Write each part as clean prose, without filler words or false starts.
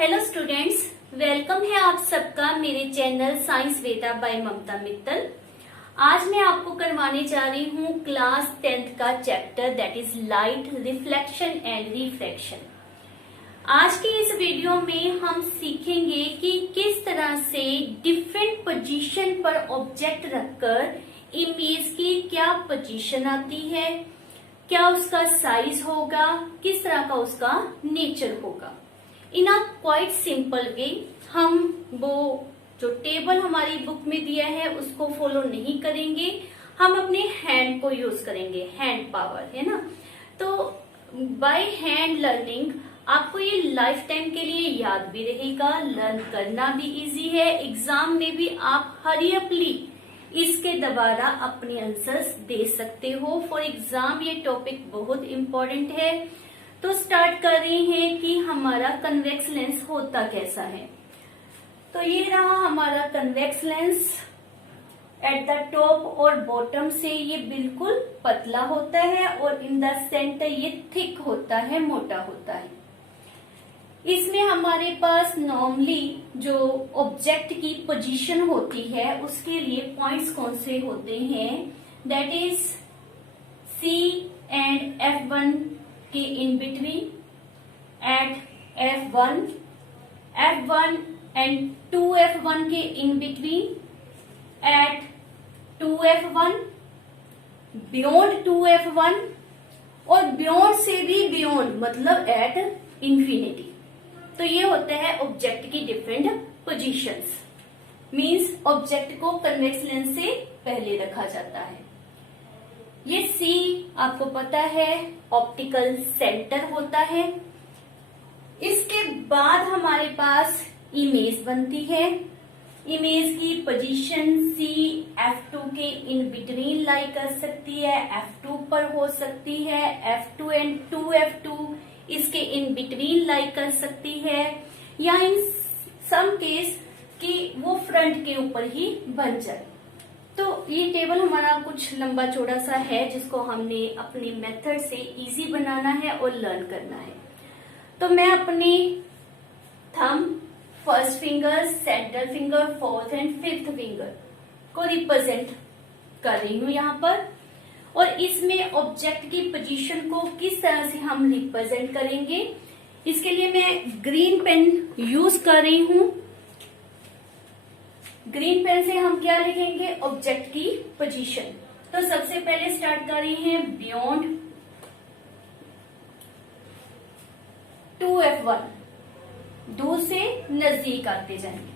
Hello students, welcome है आप सबका मेरे चैनल साइंस वेदा बाय ममता मित्तल। आज मैं आपको करवाने जा रही हूँ क्लास 10th का chapter that is light, reflection and refraction. आज की इस वीडियो में हम सीखेंगे कि किस तरह से डिफरेंट पोजीशन पर ऑब्जेक्ट रखकर इमेज की क्या पोजीशन आती है, क्या उसका साइज होगा, किस तरह का उसका नेचर होगा। इन अ क्वाइट सिंपल वे हम वो जो टेबल हमारी बुक में दिया है उसको फॉलो नहीं करेंगे, हम अपने हैंड को यूज करेंगे, हैंड पावर है ना। तो बाय हैंड लर्निंग आपको ये लाइफ टाइम के लिए याद भी रहेगा, लर्न करना भी इजी है, एग्जाम में भी आप हरियपली इसके द्वारा अपने आंसर्स दे सकते हो। फॉर एग्जाम ये टॉपिक बहुत इम्पोर्टेंट है। तो स्टार्ट कर रहे हैं कि हमारा कन्वेक्स लेंस होता कैसा है। तो ये रहा हमारा convex lens. At the top और बॉटम से ये बिल्कुल पतला होता है और इन द सेंटर ये थिक होता है, मोटा होता है। इसमें हमारे पास नॉर्मली जो ऑब्जेक्ट की पोजीशन होती है उसके लिए पॉइंट्स कौन से होते हैं, that is C and F1 के in between, eight F1 and 2F1 के in between, eight 2F1, beyond 2F1 और बियॉन्ड से भी बियॉन्ड मतलब एट इंफिनिटी। तो ये होते हैं ऑब्जेक्ट की डिफरेंट पोजीशंस। मींस ऑब्जेक्ट को कन्वेक्स लेंस से पहले रखा जाता है। ये C आपको पता है ऑप्टिकल सेंटर होता है। इसके बाद हमारे पास इमेज बनती है। इमेज की पोजीशन C F2 के इन बिटवीन लाई कर सकती है, F2 पर हो सकती है, F2 एंड 2F2 इसके इन बिटवीन लाई कर सकती है, या इन सम केस कि वो फ्रंट के ऊपर ही बन जाए। तो ये टेबल हमारा कुछ लंबा चौड़ा सा है जिसको हमने अपनी मेथड से इजी बनाना है और लर्न करना है। तो मैं अपनी thumb, first finger, centre finger, fourth and fifth finger को रिप्रेजेंट कर रही हूं यहाँ पर। और इसमें ऑब्जेक्ट की पोजीशन को किस तरह से हम रिप्रेजेंट करेंगे, इसके लिए मैं ग्रीन पेन यूज कर रही हूं। ग्रीन पेन से हम क्या लिखेंगे, ऑब्जेक्ट की पोजीशन। तो सबसे पहले स्टार्ट कर रही हैं बियॉन्ड 2F1, दूर से नजदीक आते जाएंगे।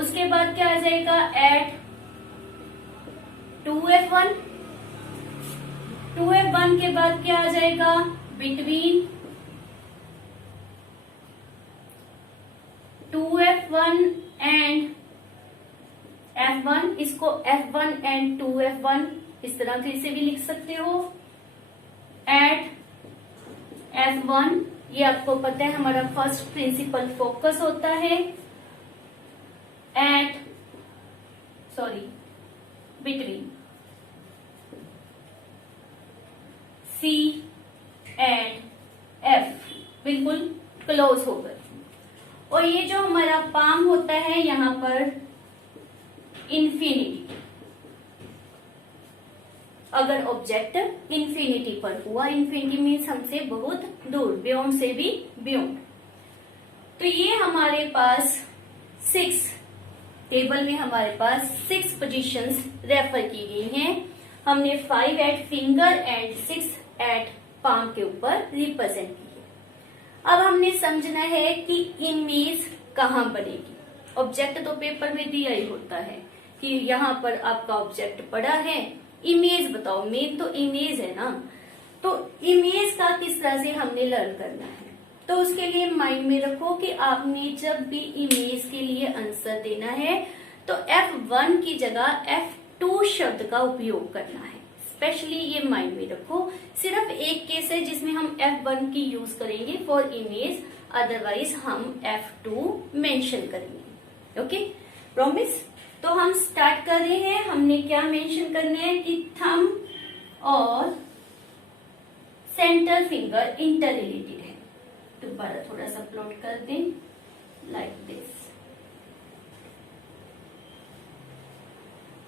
उसके बाद क्या आ जाएगा, एट 2F1, 2F1 के बाद क्या आ जाएगा, बिटवीन 2F1 एंड F1, इसको F1 एंड 2F1 इस तरह फिर से भी लिख सकते हो। एट F1, ये आपको पता है हमारा फर्स्ट प्रिंसिपल फोकस होता है। बिटवीन C एंड F, बिल्कुल क्लोज होकर। और ये जो हमारा पाम होता है यहाँ पर इंफिनिटी, अगर ऑब्जेक्ट इंफिनिटी पर हुआ, इंफिनिटी मीन्स हमसे बहुत दूर, बियॉन्ड से भी बियॉन्ड। तो ये हमारे पास 6 टेबल में हमारे पास 6 पोजीशंस रेफर की गई हैं। हमने 5 at finger and 6 at palm के ऊपर रिप्रेजेंट की है। अब हमने समझना है कि इमेज कहाँ बनेगी। ऑब्जेक्ट तो पेपर में दिया ही होता है कि यहाँ पर आपका ऑब्जेक्ट पड़ा है, इमेज बताओ। मेन तो इमेज है ना। तो इमेज का किस तरह से हमने लर्न करना है, तो उसके लिए माइंड में रखो कि आपने जब भी इमेज के लिए आंसर देना है तो F1 की जगह F2 शब्द का उपयोग करना है। स्पेशली ये माइंड में रखो। सिर्फ एक केस है जिसमें हम F1 की यूज करेंगे फॉर इमेज, अदरवाइज हम F2 मेंशन करेंगे। Okay, promise. तो हम स्टार्ट कर रहे हैं। हमने क्या मेंशन करना है कि थंब और सेंटर फिंगर इंटर रिलेटेड है। तो दोबारा थोड़ा सा प्लॉट कर दें लाइक दिस।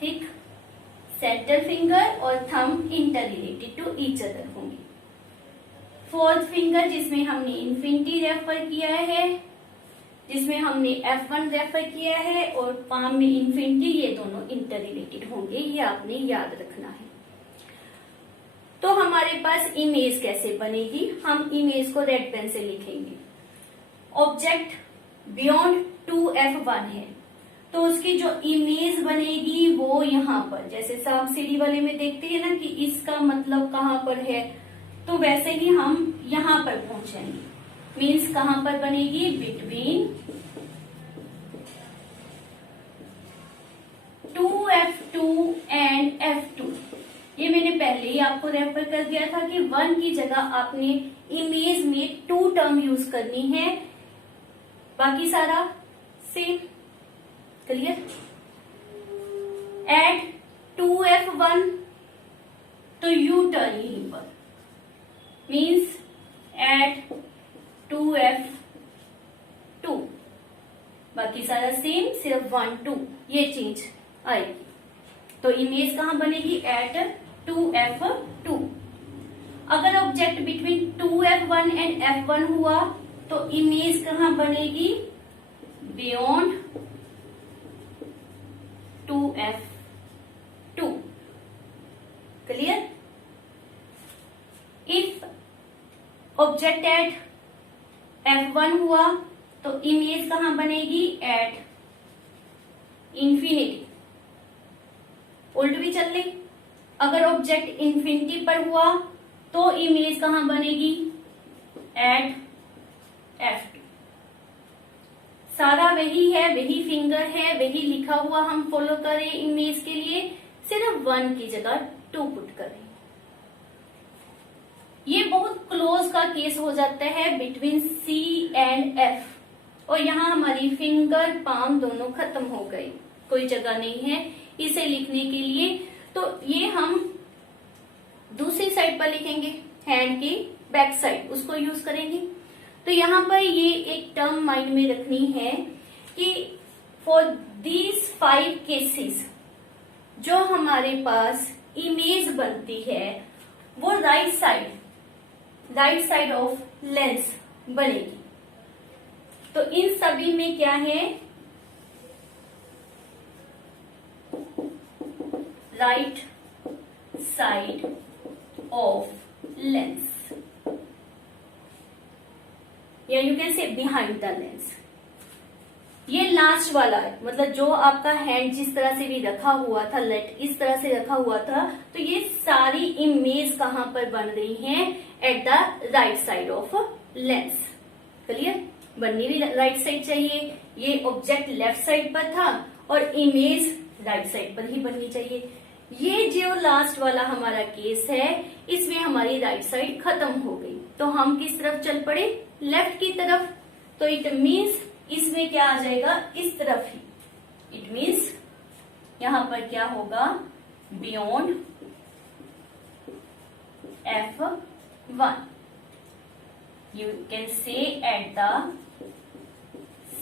ठीक, सेंटर फिंगर और thumb interrelated to each other होंगे। फोर्थ फिंगर जिसमें हमने इन्फिनिटी रेफर किया है, जिसमें हमने F1 रेफर किया है, और पाम में इन्फिनिटी, ये दोनों इंटर रिलेटेड होंगे, ये आपने याद रखना है। तो हमारे पास इमेज कैसे बनेगी, हम इमेज को रेड पेन से लिखेंगे। ऑब्जेक्ट बियॉन्ड 2F1 है, तो उसकी जो इमेज बनेगी वो यहाँ पर, जैसे सांप सीढ़ी वाले में देखते हैं ना कि इसका मतलब कहाँ पर है, तो वैसे ही हम यहाँ पर पहुंचेंगे। मीन्स कहाँ पर बनेगी, बिटवीन 2F2 एंड F2। ये मैंने पहले ही आपको रेफर कर दिया था कि 1 की जगह आपने इमेज में 2 टर्म यूज करनी है, बाकी सारा सेम। क्लियर? एट 2F1 तो यू टर्न यहीं पर, मीन्स एट 2F2, बाकी सारा सेम, सिर्फ 1 2 ये चेंज आएगी। तो इमेज कहां बनेगी, एट 2F2। अगर object between 2F1 and F1 हुआ तो इमेज कहां बनेगी, beyond 2F2। Clear? If object at F1 हुआ तो इमेज कहां बनेगी, एट इन्फिनिटी। उल्ट भी चल ले, अगर ऑब्जेक्ट इन्फिनिटी पर हुआ तो इमेज कहां बनेगी, एट F2। सारा वही है, वही फिंगर है, वही लिखा हुआ हम फॉलो करें इमेज के लिए, सिर्फ 1 की जगह 2 पुट करें। ये बहुत क्लोज का केस हो जाता है बिटवीन C एंड F, और यहाँ हमारी फिंगर पाम दोनों खत्म हो गई, कोई जगह नहीं है इसे लिखने के लिए। तो ये हम दूसरी साइड पर लिखेंगे, हैंड की बैक साइड, उसको यूज करेंगे। तो यहाँ पर ये एक टर्म माइंड में रखनी है कि फॉर दीज 5 केसेस जो हमारे पास इमेज बनती है वो राइट साइड ऑफ लेंस बनेगी। तो इन सभी में क्या है, राइट साइड ऑफ लेंस, या you can say behind the lens. ये लास्ट वाला है, मतलब जो आपका हैंड जिस तरह से भी रखा हुआ था, लेट इस तरह से रखा हुआ था, तो ये सारी इमेज कहां पर बन रही हैं, at the right side of lens. Clear? बननी भी राइट साइड चाहिए, ये ऑब्जेक्ट लेफ्ट साइड पर था और इमेज राइट साइड पर ही बननी चाहिए। ये जो लास्ट वाला हमारा केस है, इसमें हमारी राइट साइड खत्म हो गई, तो हम किस तरफ चल पड़े, लेफ्ट की तरफ। तो इट मीन्स इसमें क्या आ जाएगा, इस तरफ ही। इट मीन्स यहां पर क्या होगा, beyond F1, you can say at the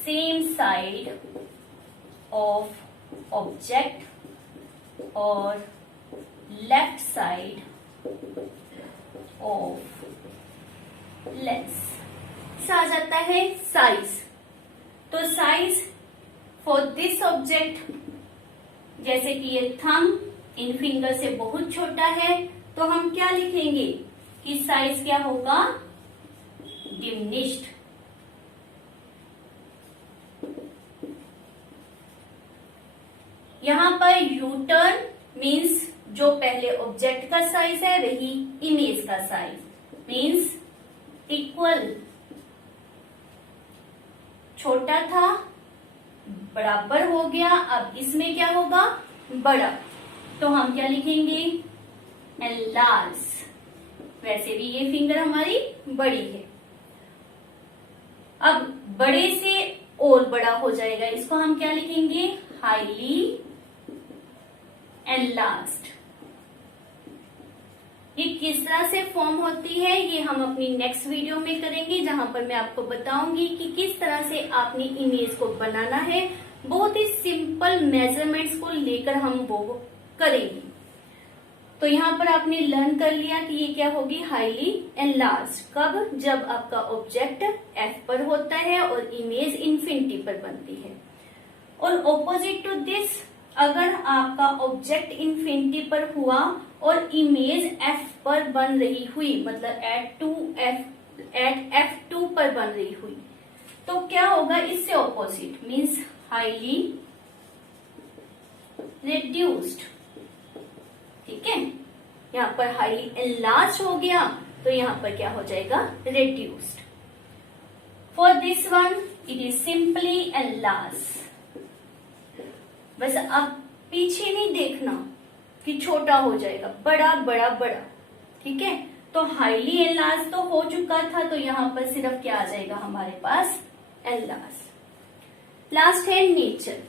same side of object or left side of lens। इसे आ जाता है साइज। तो साइज फॉर दिस ऑब्जेक्ट, जैसे कि ये थंब इन फिंगर से बहुत छोटा है, तो हम क्या लिखेंगे कि साइज क्या होगा, डिमिनिश्ड। यहां पर यू टर्न मीन्स जो पहले ऑब्जेक्ट का साइज है वही इमेज का साइज, मीन्स इक्वल। छोटा था बराबर हो गया, अब इसमें क्या होगा, बड़ा। तो हम क्या लिखेंगे, एनलार्ज। वैसे भी ये फिंगर हमारी बड़ी है, अब बड़े से और बड़ा हो जाएगा, इसको हम क्या लिखेंगे, हाईली एनलार्ज्ड। ये किस तरह से फॉर्म होती है ये हम अपनी नेक्स्ट वीडियो में करेंगे, जहां पर मैं आपको बताऊंगी कि किस तरह से आपने इमेज को बनाना है। बहुत ही सिंपल मेजरमेंट्स को लेकर हम वो करेंगे। तो यहाँ पर आपने लर्न कर लिया कि ये क्या होगी, हाईली एनलार्ज। कब? जब आपका ऑब्जेक्ट एफ पर होता है और इमेज इन्फिनिटी पर बनती है। और ऑपोजिट टू दिस, अगर आपका ऑब्जेक्ट इन्फिनिटी पर हुआ और इमेज एफ पर बन रही हुई, मतलब एट F2 पर बन रही हुई, तो क्या होगा, इससे ऑपोजिट मीन्स हाईली रिड्यूस्ड। ठीक है, यहाँ पर हाईली एनलार्ज हो गया तो यहाँ पर क्या हो जाएगा, reduced. For this one it is simply enlarge. बस अब पीछे नहीं देखना कि छोटा हो जाएगा, बड़ा बड़ा बड़ा। ठीक है, तो हाईली एनलार्ज तो हो चुका था, तो यहाँ पर सिर्फ क्या आ जाएगा हमारे पास, एनलार्ज। लास्ट है नेचर।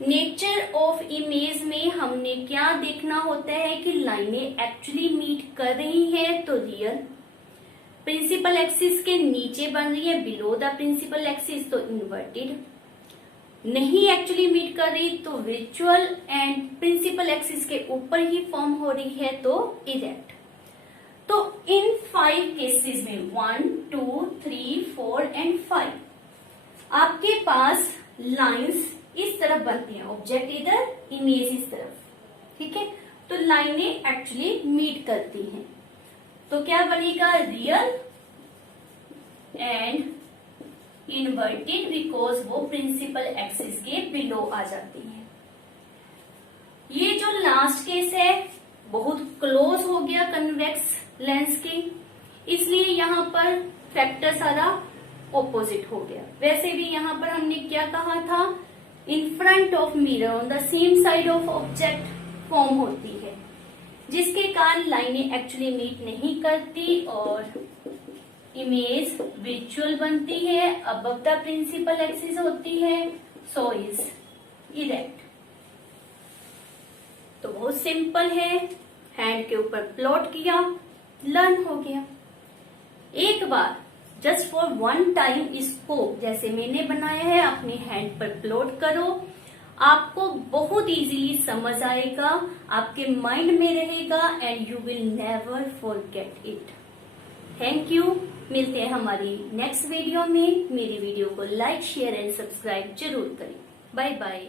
नेचर ऑफ इमेज में हमने क्या देखना होता है कि लाइनें एक्चुअली मीट कर रही है तो रियल, प्रिंसिपल एक्सिस के नीचे बन रही है बिलो द प्रिंसिपल एक्सिस तो इन्वर्टेड, नहीं एक्चुअली मीट कर रही तो विजुअल एंड प्रिंसिपल एक्सिस के ऊपर ही फॉर्म हो रही है तो इरेक्ट। तो इन 5 केसेस में 1, 2, 3, 4 एंड 5 आपके पास लाइंस इस तरफ बनती हैं, ऑब्जेक्ट इधर, इमेज इस तरफ। ठीक है, तो लाइनें एक्चुअली मीट करती हैं, तो क्या बनेगा, रियल एंड इन्वर्टेड, बिकॉज वो प्रिंसिपल एक्सिस के बिलो आ जाती है। ये जो लास्ट केस है बहुत क्लोज हो गया कन्वेक्स लेंस के, इसलिए यहाँ पर फैक्टर सारा ऑपोजिट हो गया। वैसे भी यहाँ पर हमने क्या कहा था, in front of mirror on the same side of object form होती है, जिसके कारण लाइनें एक्चुअली मीट नहीं करती और इमेज विजुअल बनती है, अबव द प्रिंसिपल एक्सिस होती है, सो इज इरेक्ट। तो बहुत सिंपल है, हैंड के ऊपर प्लॉट किया, लर्न हो गया। एक बार जस्ट फॉर वन टाइम इसको जैसे मैंने बनाया है अपने हैंड पर प्लॉट करो, आपको बहुत इजीली समझ आएगा, आपके माइंड में रहेगा and you will never forget it. Thank you, मिलते हैं हमारी नेक्स्ट वीडियो में। मेरी वीडियो को लाइक, शेयर एंड सब्सक्राइब जरूर करें। Bye bye.